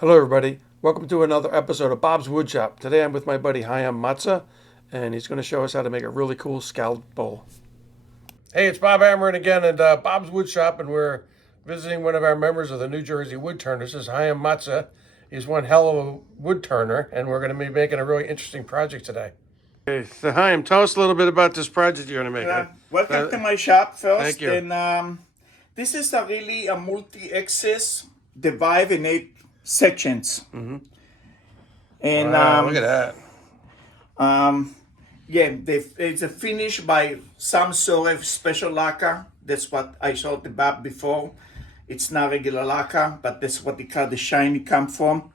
Hello everybody, welcome to another episode of Bob's Woodshop. Today I'm with my buddy Haim Matza, and he's going to show us how to make a really cool scalloped bowl. Hey, it's Bob Hammering again at Bob's Woodshop, and we're visiting one of our members of the New Jersey Woodturners. This is Haim Matza. He's one hell of a wood turner, and we're going to be making a really interesting project today. Okay, so Haim, tell us a little bit about this project you're going to make. Welcome to my shop first. Thank you. And this is really a multi-axis divided in 8 sections. Mm-hmm. And wow, look at that. Yeah, it's a finish by some sort of special lacquer. That's what I showed the Bob before. It's not regular lacquer, but that's what they call the shiny come from.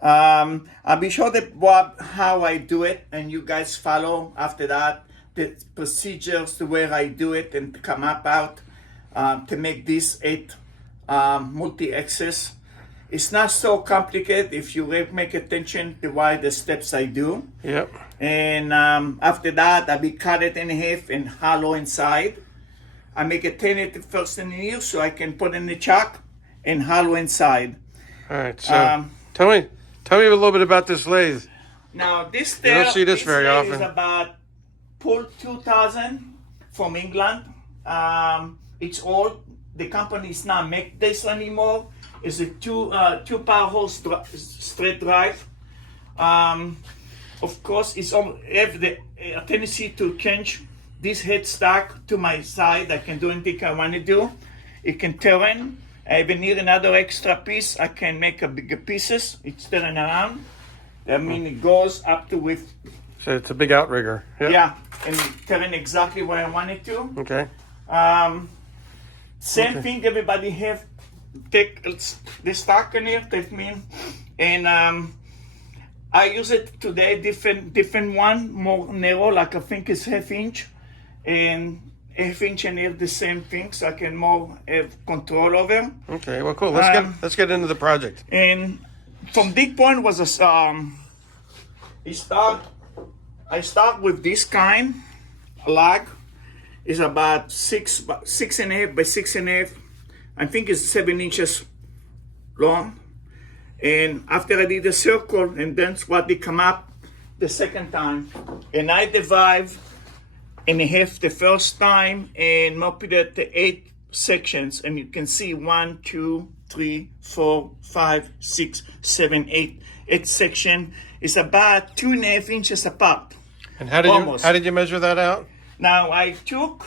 I'll be showing the Bob how I do it, and you guys follow after that the procedures, the way I do it, and come out to make this 8 multi-axis. It's not so complicated if you make attention to why the steps I do. Yep. And after that, I will cut it in half and hollow inside. I make a 10 at the first in here so I can put in the chalk and hollow inside. All right, so tell me a little bit about this lathe. Now this you don't see this very lathe often. Is about Pull 2000 from England. It's old. The company is not make this anymore. It's a two power hose straight drive. Of course, it's have the tendency to change this headstock to my side. I can do anything I want to do. It can turn. I even need another extra piece. I can make a bigger pieces. It's turning around. I mean, it goes up to with. So it's a big outrigger. Yep. Yeah, and turn exactly where I want it to. Okay. Same thing. Everybody have take the stock in here. Take me, and I use it today. Different one, more narrow, like I think it's ½ inch, and ½ inch and have the same thing, so I can more have control over. Okay. Well, cool. Let's get into the project. And from this point was a I start with this kind log. Is about 6.5 by 6.5. I think it's 7 inches long. And after I did the circle, and that's what they come up the second time. And I divide in half the first time and put it to 8 sections. And you can see 1, 2, 3, 4, 5, 6, 7, 8. 8 section is about 2.5 inches apart. And how did you measure that out? Now I took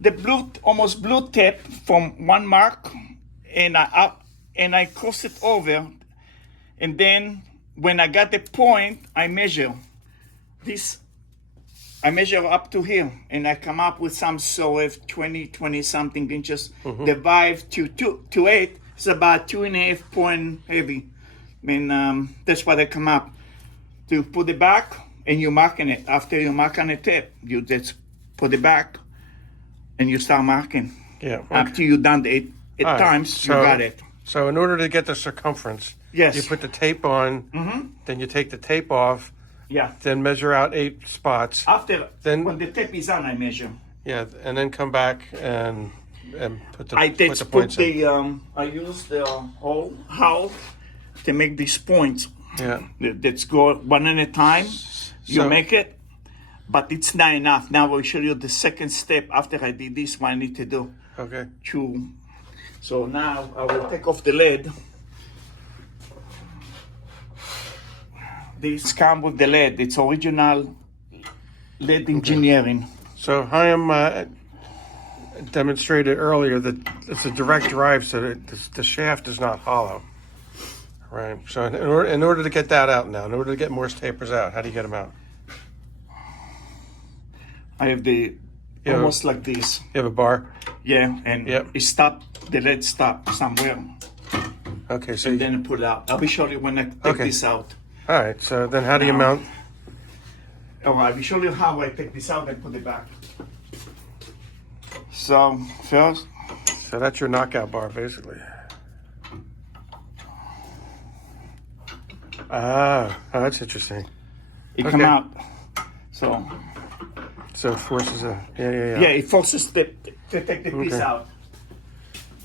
the almost blue tape from one mark, and I cross it over, and then when I got the point, I measure this. I measure up to here, and I come up with some sort of 20 something inches. Divide to 8. It's about 2.5 point heavy, and that's what I come up to put it back. And you marking it. After you mark on the tape, you just put it back and you start marking. Yeah. Okay. After you've done the 8 times, you got it. So in order to get the circumference, yes, you put the tape on, then you take the tape off, then measure out 8 spots. After, when the tape is on, I measure. Yeah, and then come back and put the points in. I use the whole hole to make these points. Yeah. Let's go one at a time. You make it, but it's not enough. Now I'll show you the second step after I did this, what I need to do. Okay. So now I will take off the lid. This comes with the lid. It's original lid engineering. So Haim demonstrated earlier that it's a direct drive, so that the shaft is not hollow. Right. So in order to get that out now, in order to get more tapers out, how do you get them out? I have almost like this. You have a bar? Yeah, and the lead stop somewhere. Okay, so then I pull it out. I'll be showing you when I take this out. All right, so then how do you mount? All right, I'll show you how I take this out and put it back. So first. So that's your knockout bar, basically. Oh, that's interesting. It come out. So it forces yeah, it forces to take the piece out.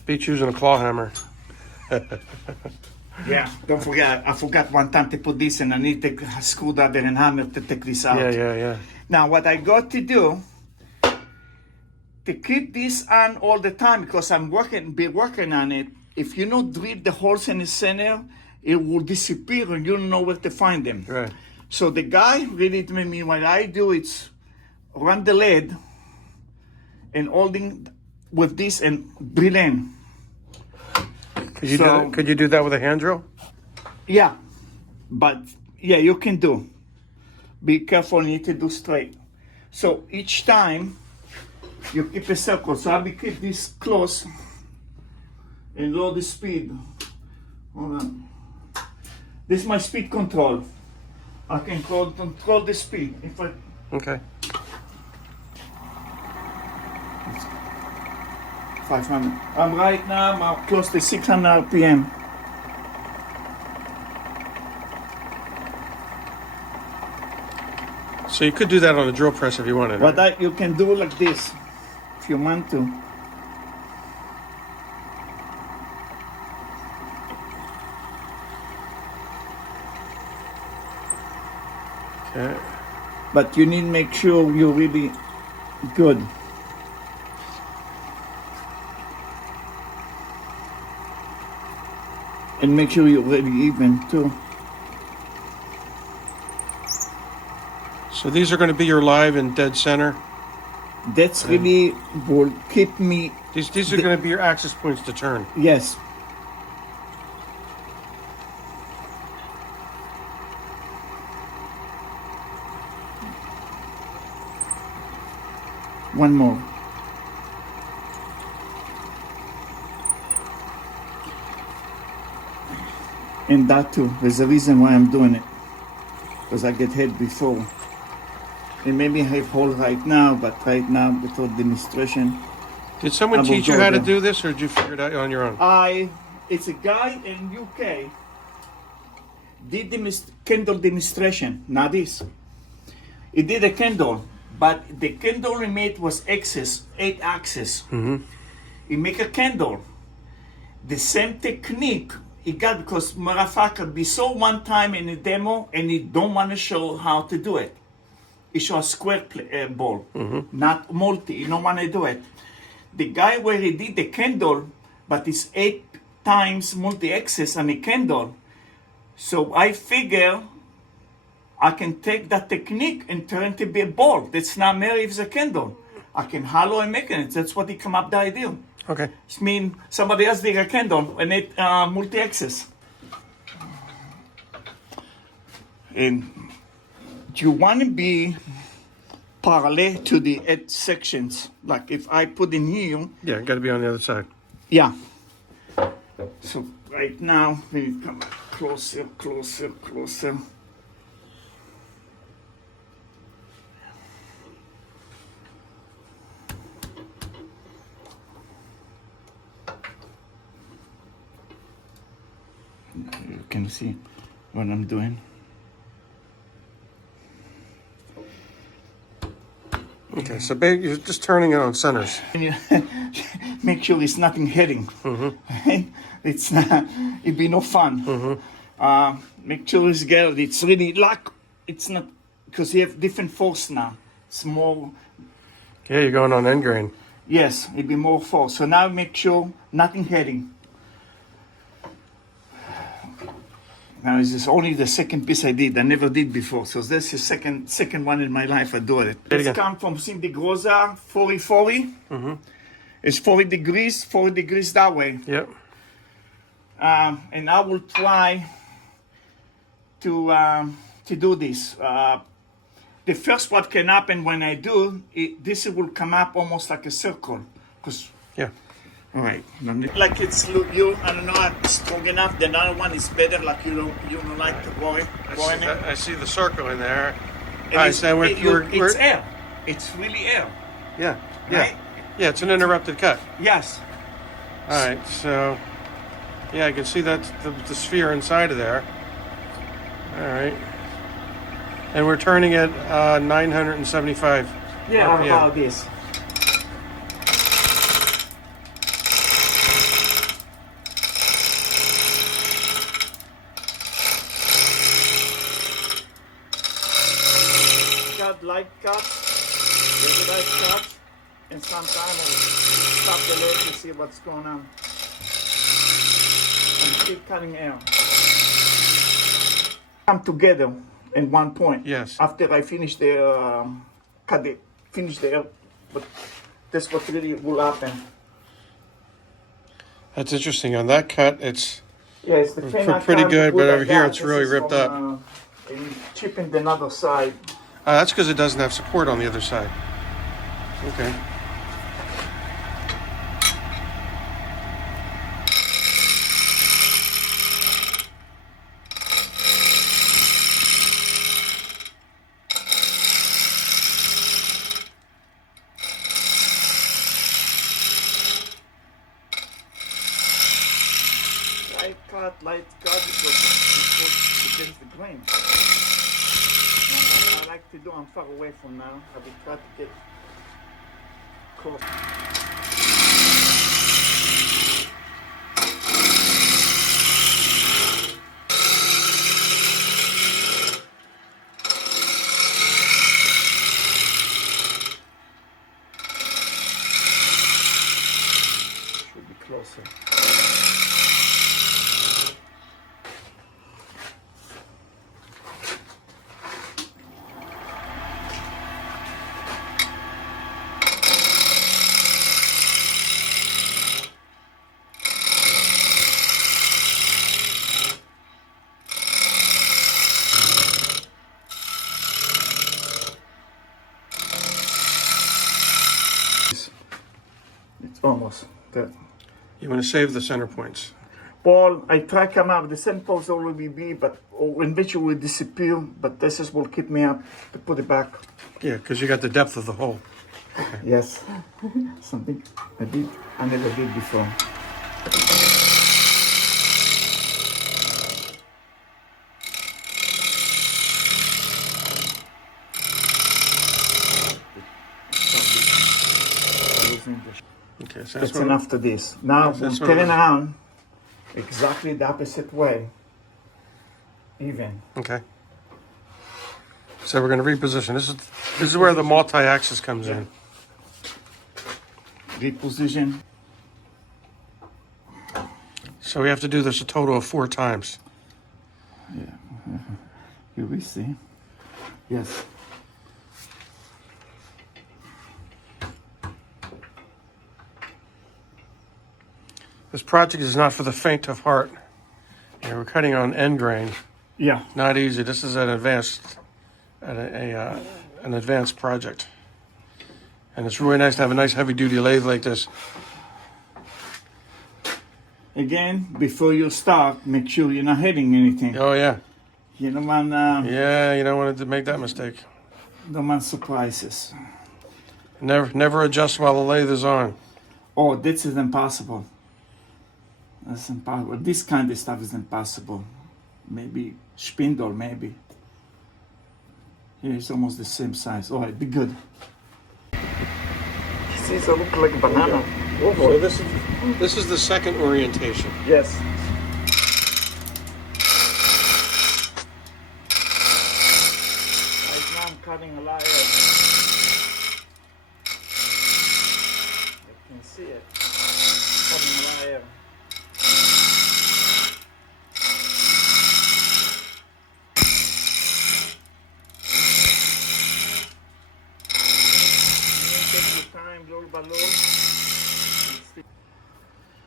Beat using a claw hammer. Yeah, don't forget, I forgot one time to put this and I need to take a screwdriver and hammer to take this out. Yeah. Now what I got to do to keep this on all the time, because I'm working on it, if you don't drill the holes in the center, it will disappear and you don't know where to find them. Right. So the guy really told me what I do is run the lead and holding with this and drill in. Could you do that with a hand drill? Yeah, but yeah, you can do. Be careful, you need to do straight. So each time you keep a circle. So I will keep this close and lower the speed. Hold on. This is my speed control. I can control the speed. If I Okay. 500. I'm right now, I'm close to 600 RPM. So you could do that on a drill press if you wanted. But you can do like this if you want to. Okay. But you need to make sure you're really good. And make sure you're really even too. So these are going to be your live and dead center. That's really will keep me. These are going to be your axis points to turn. Yes. One more. And that too. There's a reason why I'm doing it. Because I get hit before. And maybe I have hole right now, but right now, before demonstration. Did someone teach you how to do this, or did you figure it out on your own? It's a guy in UK did the candle demonstration, not this. He did a candle, but the candle he made was axis, 8 axis. Mm-hmm. He make a candle. The same technique he got because motherfucker, we saw one time in a demo and he don't want to show how to do it. He show a square ball, not multi. He don't want to do it. The guy where he did the candle, but it's 8 times multi-axis on a candle. So I figure I can take that technique and turn it to be a ball. That's not merely if it's a candle. I can hollow and make it. That's what he come up the idea. Okay. It means somebody else did a candle and it multi-axis. And you want to be parallel to the edge sections. Like if I put in here. Yeah, got to be on the other side. Yeah. So right now, we come closer, closer, closer. You can see what I'm doing. Okay, so you're just turning it on centers. And you make sure it's nothing hitting. Mm-hmm. It's not. It'd be no fun. Mm-hmm. Make sure it's good. It's really like it's not because you have different force now. It's more. Yeah, you're going on end grain. Yes, it'd be more force. So now make sure nothing hitting. Now this is only the second piece I did. I never did before. So this is second one in my life I do it. It's come from Cindy Groza, 40-40. Mm-hmm. It's 40 degrees that way. Yep. And I will try to do this. The first what can happen when I do, this will come up almost like a circle. Yeah. All right. Like it's you. I don't know. It's strong enough. The other one is better. Like you don't like to worry. I see the circle in there. It's air. It's really air. Yeah. Right? Yeah. It's an interrupted cut. Yes. All right. So, yeah, I can see that's the sphere inside of there. All right. And we're turning it 975. Yeah. RPM. About this. have light cuts, very light cuts, and sometimes I'll stop the lathe to see what's going on. And keep cutting air. Come together in one point. Yes. After I finish the finish the air, but that's what really will happen. That's interesting. On that cut, it's Yes, the pretty good, but over here it's really ripped up. And chipping the other side. That's because it doesn't have support on the other side. Okay. Light cut because it goes against the grain. Now, what I like to do, I'm far away from now. I will try to get close. Should be closer. It's almost there. You want to save the center points. Paul, I try to come up. The center points already be, but eventually will disappear. But this is what keep me up to put it back. Yeah, because you got the depth of the hole. Okay. Yes, something I never did before. Okay, so That's enough to this. Now we'll turn it around exactly the opposite way. Even. Okay. So we're going to reposition. This is where the multi-axis comes in. Reposition. So we have to do this a total of 4 times. Yeah. Here we see. Yes. This project is not for the faint of heart. Yeah, we're cutting on end grain. Yeah. Not easy. This is an advanced, an advanced project, and it's really nice to have a nice heavy-duty lathe like this. Again, before you start, make sure you're not hitting anything. Oh yeah. You don't want. Yeah, you don't want to make that mistake. Don't want surprises. Never adjust while the lathe is on. Oh, this is impossible. That's impossible. This kind of stuff is impossible. Maybe spindle, maybe. Here it's almost the same size. All right, be good. These look like a banana. Oh, so this is the second orientation. Yes. Right now I'm cutting a lot of. You can see it. Cutting a lot of air.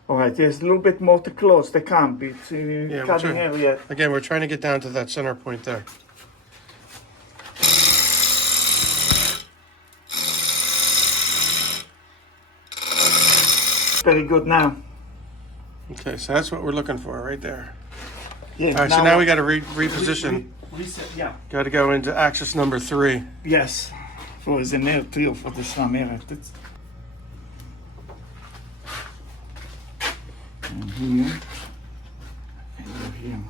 All right, there's a little bit more to close. They can't be cutting area. Again, we're trying to get down to that center point there. Very good now. Okay, so that's what we're looking for right there. Yeah. All right, so now we got to reposition. Reset, yeah. Got to go into axis number 3. Yes. Voor is een heel trio voor de slamera. And here. And you're here.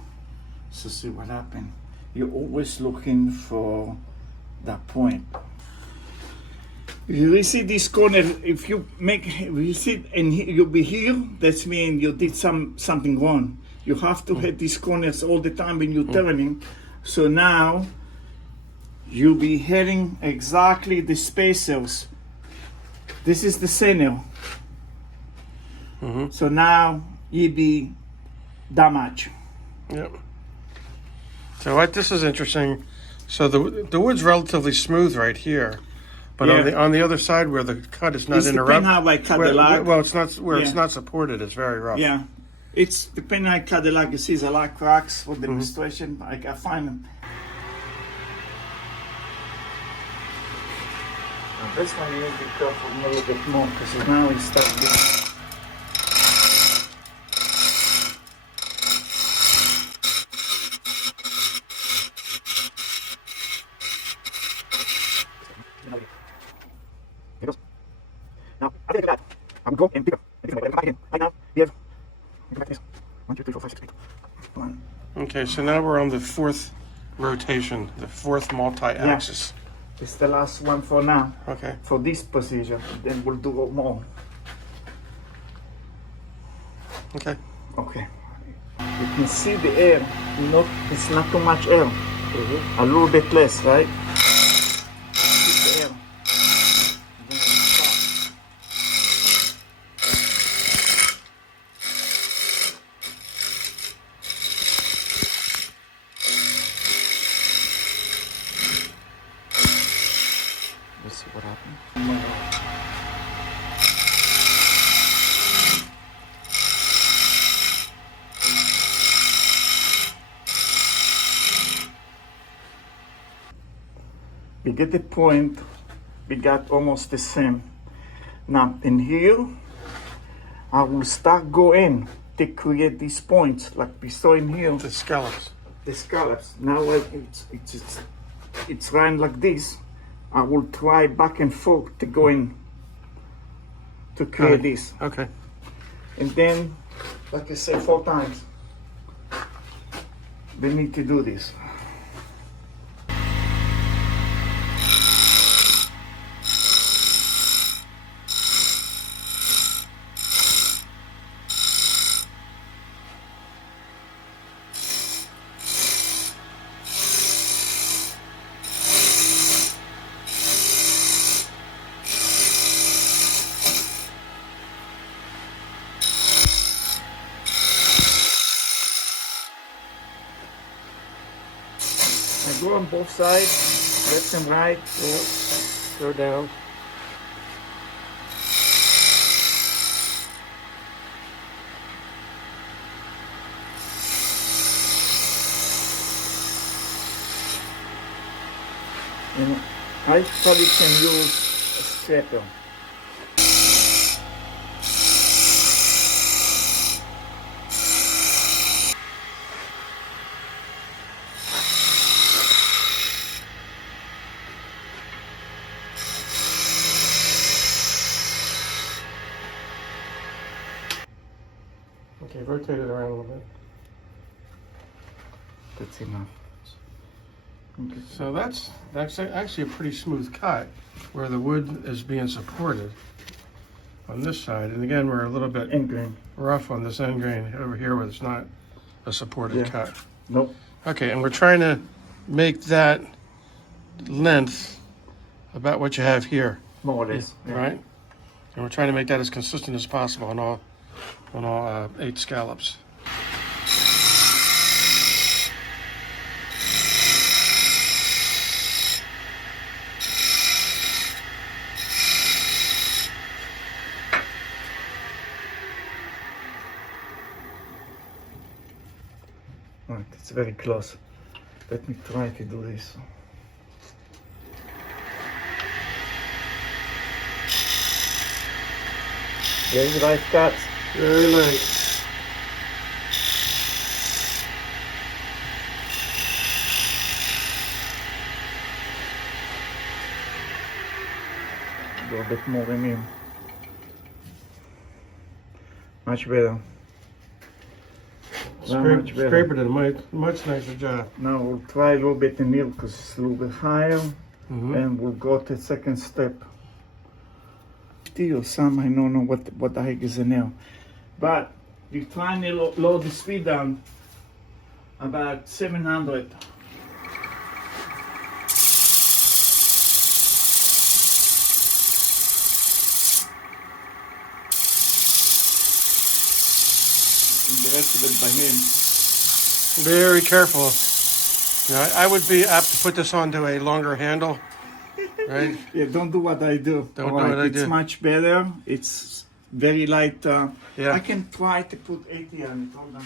So see what happened. You're always looking for that point. You see this corner, if you see and you'll be here, that means you did something wrong. You have to hit these corners all the time when you're turning. So now, you'll be hitting exactly the spacers. This is the center. So now you be that much. Yep. So this is interesting. So the wood's relatively smooth right here, but on the other side where the cut is not It's interrupted. depending how I cut the log. Well, it's not where it's not supported. It's very rough. Yeah, it's depending how I cut the log. You see, there's a lot of cracks with the illustration. I find them. Now this one you need to be careful a little bit more because now it starts being. Now, I think that I will go and pick up. Right now, we have 1, 2, 3, 4, 5, 6, 8. 1. Okay, so now we're on the fourth rotation, the fourth multi-axis. It's the last one for now. Okay. For this position, then we'll do more. Okay. Okay. You can see the air. It's not too much air. A little bit less, right? Keep the air. Then we stop. Let's see what happens. We get the point, we got almost the same. Now in here, I will start going to create these points like we saw in here. The scallops. The scallops. Now it's run like this. I will try back and forth to go in to create this. Okay. And then, like I said 4 times, we need to do this. I go on both sides, left and right. Yep. Go down. And I probably can use a scraper. Okay, rotate it around a little bit. That's enough. Okay. So that's actually a pretty smooth cut where the wood is being supported on this side. And again, we're a little bit End grain. rough on this end grain over here where it's not a supported cut. Nope. Okay, and we're trying to make that length about what you have here, More or less. Yeah. right? And we're trying to make that as consistent as possible on all 8 scallops. Right, it's very close. Let me try to do this. Very light cut. Very nice. Go a bit more in here. Much better. Much better. Scraper did a much nicer job. Now we'll try a little bit in here because it's a little bit higher, and we'll go to the second step. Still some, I don't know what the heck is in there. But you're trying to lower the speed down about 700. of it by hand. Very careful. You know, I would be apt to put this onto a longer handle, right? Yeah, don't do what I do. Don't do All right, what I it's do. much better. It's very light. Yeah. I can try to put 80 on it. Hold on.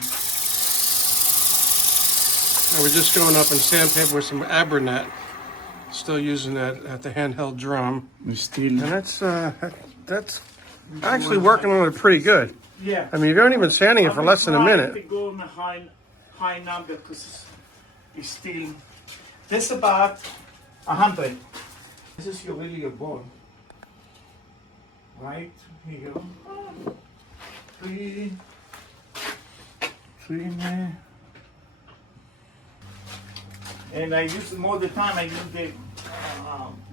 I was just going up and sandpaper with some Abernet. Still using that at the handheld drum. Still. And that's actually working on it pretty good. Yeah. I mean, you've only been sanding it for less than a minute. To go on a high number because it's still. That's about 100. This is really your ball. Right here you go. Three. And I use more of the time. I use the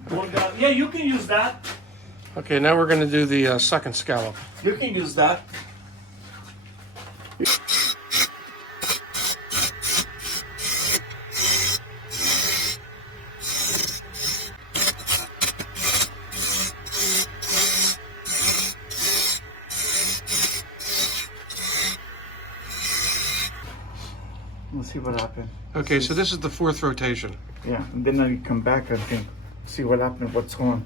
ball gun. Yeah, you can use that. Okay, now we're going to do the second scallop. You can use that. Let's see what happened. Okay, so this is the fourth rotation. Yeah, and then I come back and think, see what happened, what's on.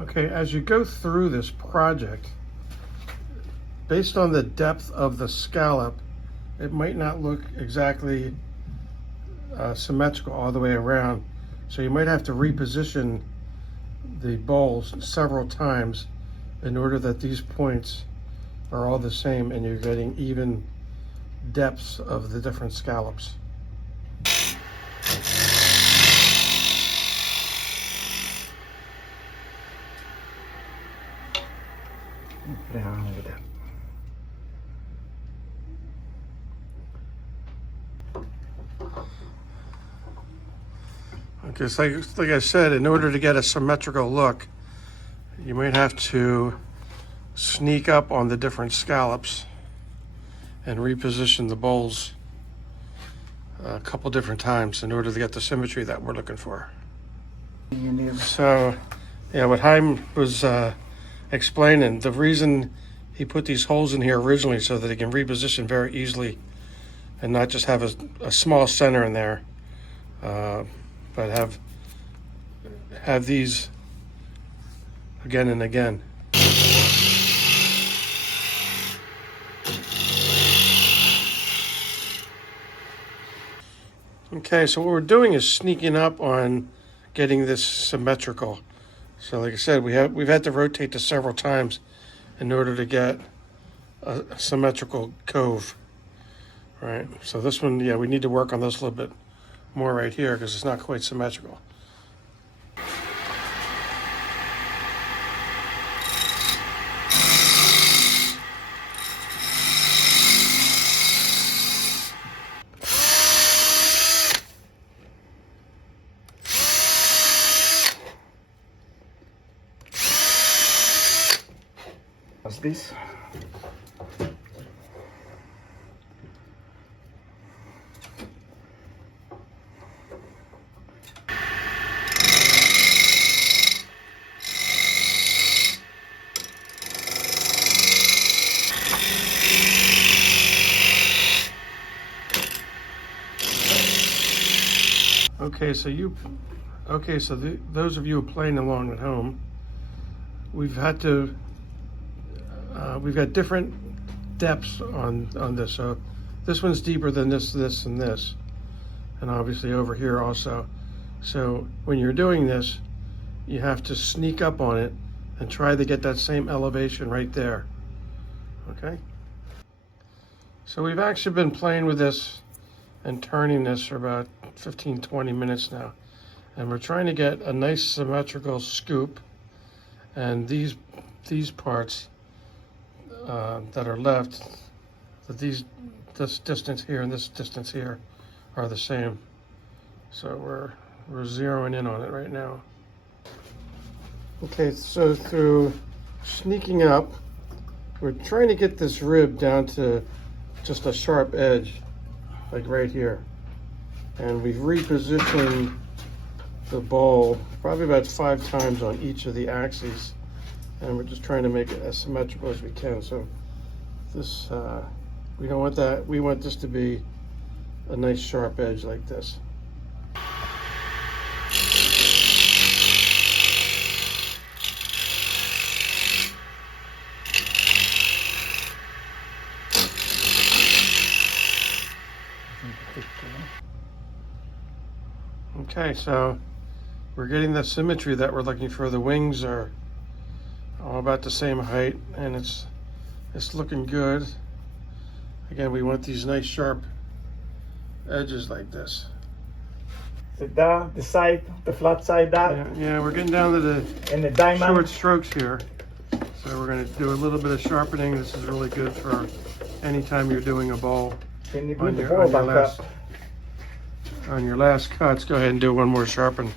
Okay, as you go through this project, based on the depth of the scallop, it might not look exactly symmetrical all the way around. So you might have to reposition the bowls several times in order that these points are all the same and you're getting even depths of the different scallops. Play around with that. Okay, so like I said, in order to get a symmetrical look, you might have to sneak up on the different scallops and reposition the bowls a couple different times in order to get the symmetry that we're looking for. So, yeah, what Haim was explaining, the reason he put these holes in here originally so that he can reposition very easily and not just have a small center in there, but have these again and again. Okay, so what we're doing is sneaking up on getting this symmetrical. So like I said, we've had to rotate this several times in order to get a symmetrical cove. Right, so this one, yeah, we need to work on this a little bit more right here because it's not quite symmetrical. What's this? Okay, so those of you playing along at home, we've got different depths on this. So this one's deeper than this, and this, and obviously over here also. So when you're doing this, you have to sneak up on it and try to get that same elevation right there. Okay? So we've actually been playing with this and turning this for about 15-20 minutes now. And we're trying to get a nice symmetrical scoop, and these parts that are left, that this distance here and this distance here are the same. So we're zeroing in on it right now. Okay, so through sneaking up, we're trying to get this rib down to just a sharp edge, like right here. And we've repositioned the bowl probably about 5 times on each of the axes. And we're just trying to make it as symmetrical as we can. So this, we don't want that. We want this to be a nice sharp edge like this. Okay, so we're getting the symmetry that we're looking for. The wings are all about the same height, and it's looking good. Again, we want these nice sharp edges like this. The side, the flat side, Yeah, we're getting down to the and the diamond. short strokes here. So we're going to do a little bit of sharpening. This is really good for anytime you're doing a bowl. Can you on put the your, ball on your back last up? on your last cuts. Go ahead and do one more sharpen.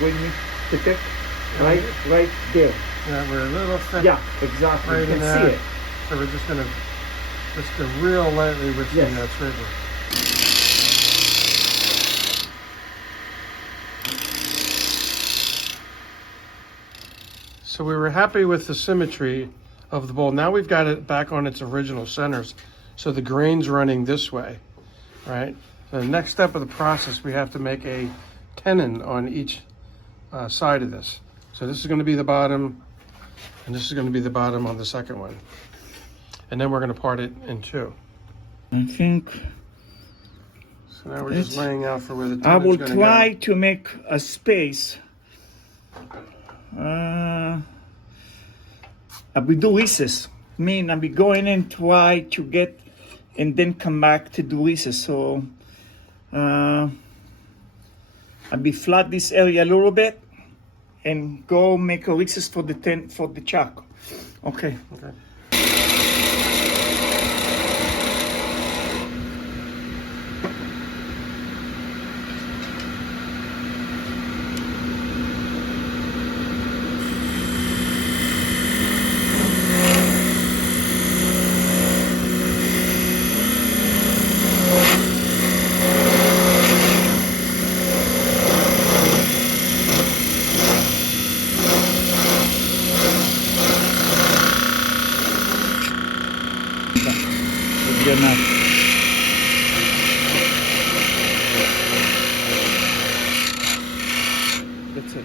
When you pick it, right there. Yeah, we're a little thick. Yeah, exactly. Right You in can there. see it. So we're just going to go real lightly with Yes. the trigger. So we were happy with the symmetry of the bowl. Now we've got it back on its original centers. So the grain's running this way, right? The next step of the process, we have to make a tenon on each side of this. So this is going to be the bottom, and this is going to be the bottom on the second one. And then we're going to part it in 2. I think So now we're just laying out for where the tenon's I will going try to to make a space. I'll be do recess. I'll be going in, try to get, and then come back to do recess. So I'll be flat this area a little bit, and go make a recess for the chuck. Okay. Okay. Good enough. That's it.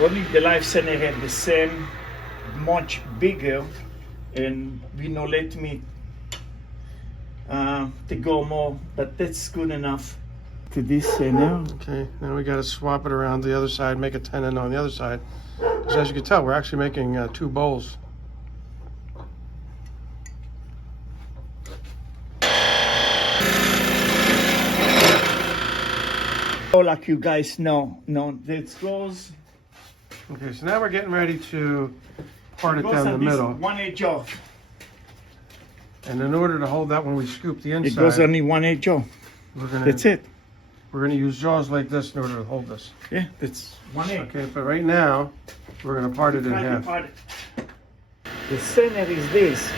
Only the life center had the same, much bigger, and let me to go more, but that's good enough. To this center. Okay, now we got to swap it around the other side, make a tenon on the other side. Because as you can tell, we're actually making 2 bowls. Oh, like you guys know, this goes. Okay, so now we're getting ready to part it goes down the on this middle. one edge off. And in order to hold that when we scoop the It inside, goes only one edge off. That's it. We're gonna use jaws like this in order to hold this. Yeah, that's one edge. Okay, but right now, we're gonna part it in Try to half. part it. The center is this.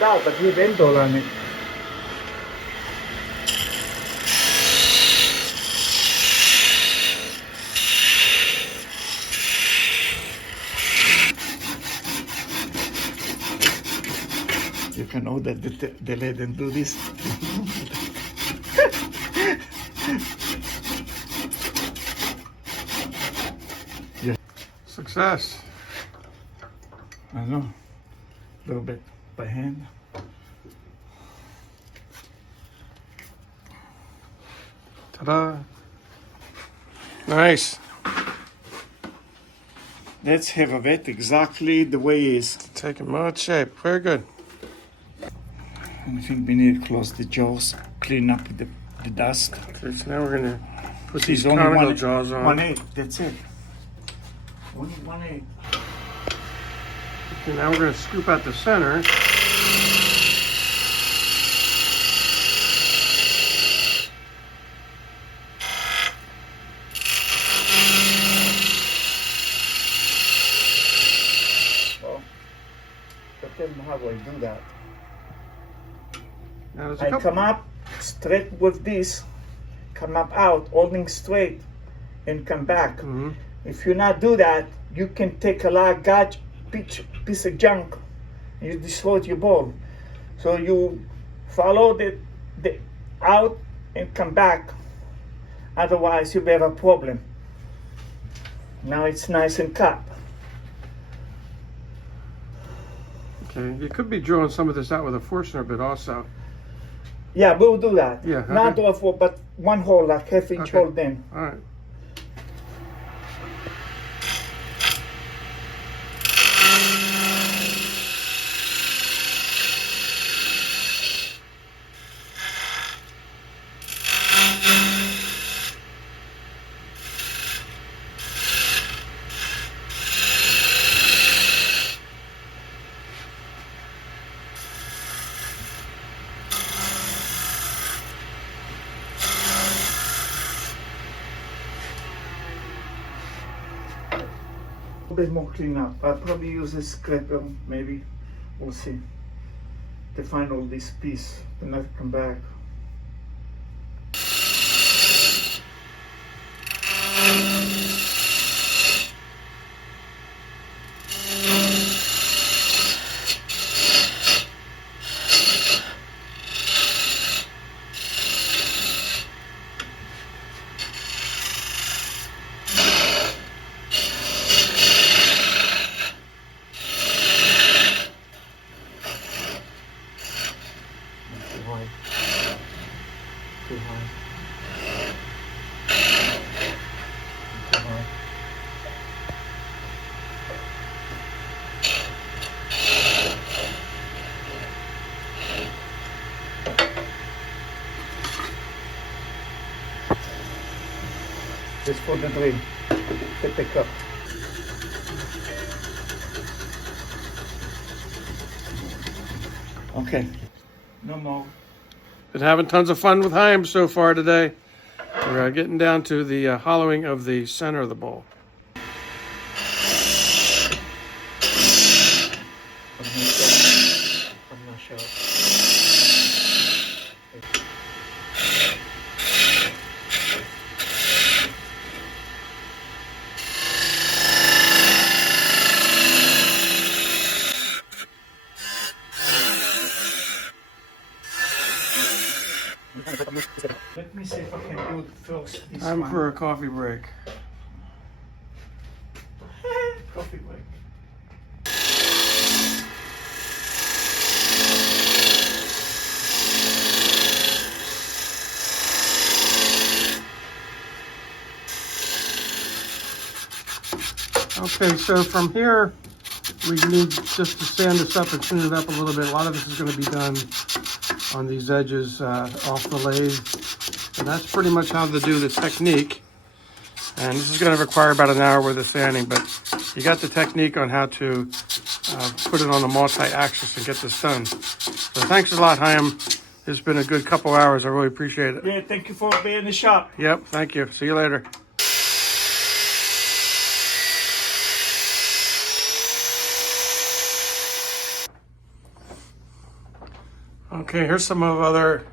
pulled out, but leave handle on it. You can order the lathe and do this. Yeah. Success. I know. A little bit by hand. Ta-da. Nice. Let's have it exactly the way it is. Taking much shape. Very good. I think we need to close the jaws, clean up the dust. Okay, so now we're going to put these There's only conical jaws on. 1/8, that's it. Only 1/8. Okay, now we're going to scoop out the center. Well, but then how do I do that? Now there's a I couple. come up straight with this, come up out, holding straight, and come back. Mhm. If you not do that, you can take a lot of piece of junk, and you destroy your ball. So you follow the out and come back. Otherwise, you have a problem. Now it's nice and cut. Okay, you could be drilling some of this out with a Forstner bit also. Yeah, we'll do that. Yeah, Not okay. all four, but one hole, like half inch Okay. hole then. All right. A bit more clean up. I'll probably use a scraper, maybe. We'll see. To find all this piece, and not come back. Too high. Too high. Just for the drill. Hit the cup. Okay. No more. Been having tons of fun with Haim so far today. We're getting down to the hollowing of the center of the bowl. I'm not sure. Let me see if I can do it first. This Time one. for a coffee break. Coffee break. Okay, so from here, we need just to sand this up and clean it up a little bit. A lot of this is going to be done on these edges off the lathe. And that's pretty much how to do the technique. And this is going to require about an hour worth of sanding, but you got the technique on how to put it on the multi-axis and get this done. So thanks a lot, Haim. It's been a good couple hours. I really appreciate it. Yeah, thank you for being in the shop. Yep, thank you. See you later. Okay, here's some of other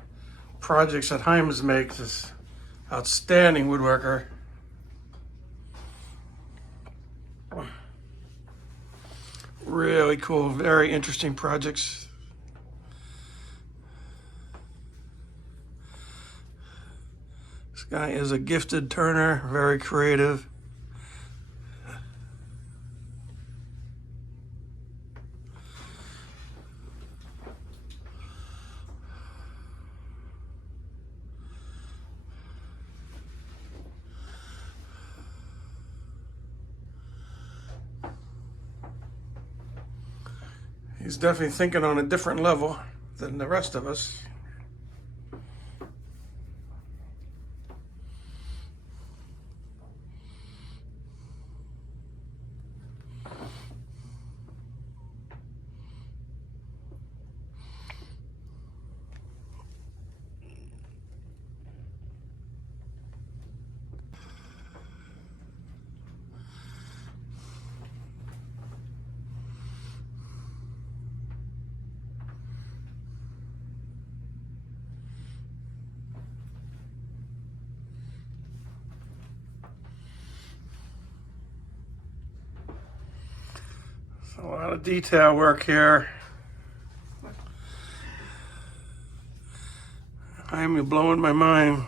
projects that Haim makes. This outstanding woodworker. Really cool, very interesting projects. This guy is a gifted turner, very creative. He's definitely thinking on a different level than the rest of us. A lot of detail work here. I'm blowing my mind.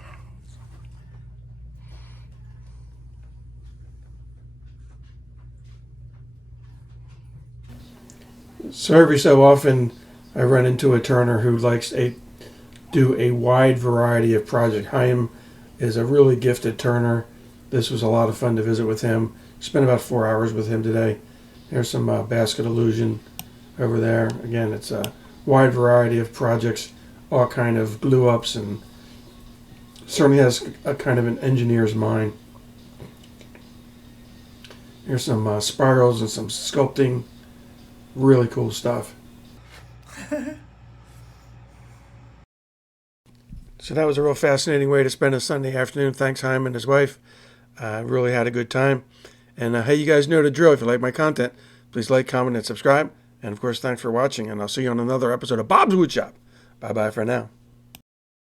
So every so often I run into a turner who likes to do a wide variety of projects. Haim is a really gifted turner. This was a lot of fun to visit with him. Spent about 4 hours with him today. There's some basket illusion over there. Again, it's a wide variety of projects, all kind of glue ups, and certainly has a kind of an engineer's mind. Here's some spirals and some sculpting. Really cool stuff. So that was a real fascinating way to spend a Sunday afternoon. Thanks, Haim and his wife. Really had a good time. And hey, you guys know the drill. If you like my content, please like, comment, and subscribe. And of course, thanks for watching. And I'll see you on another episode of Bob's Woodshop. Bye-bye for now.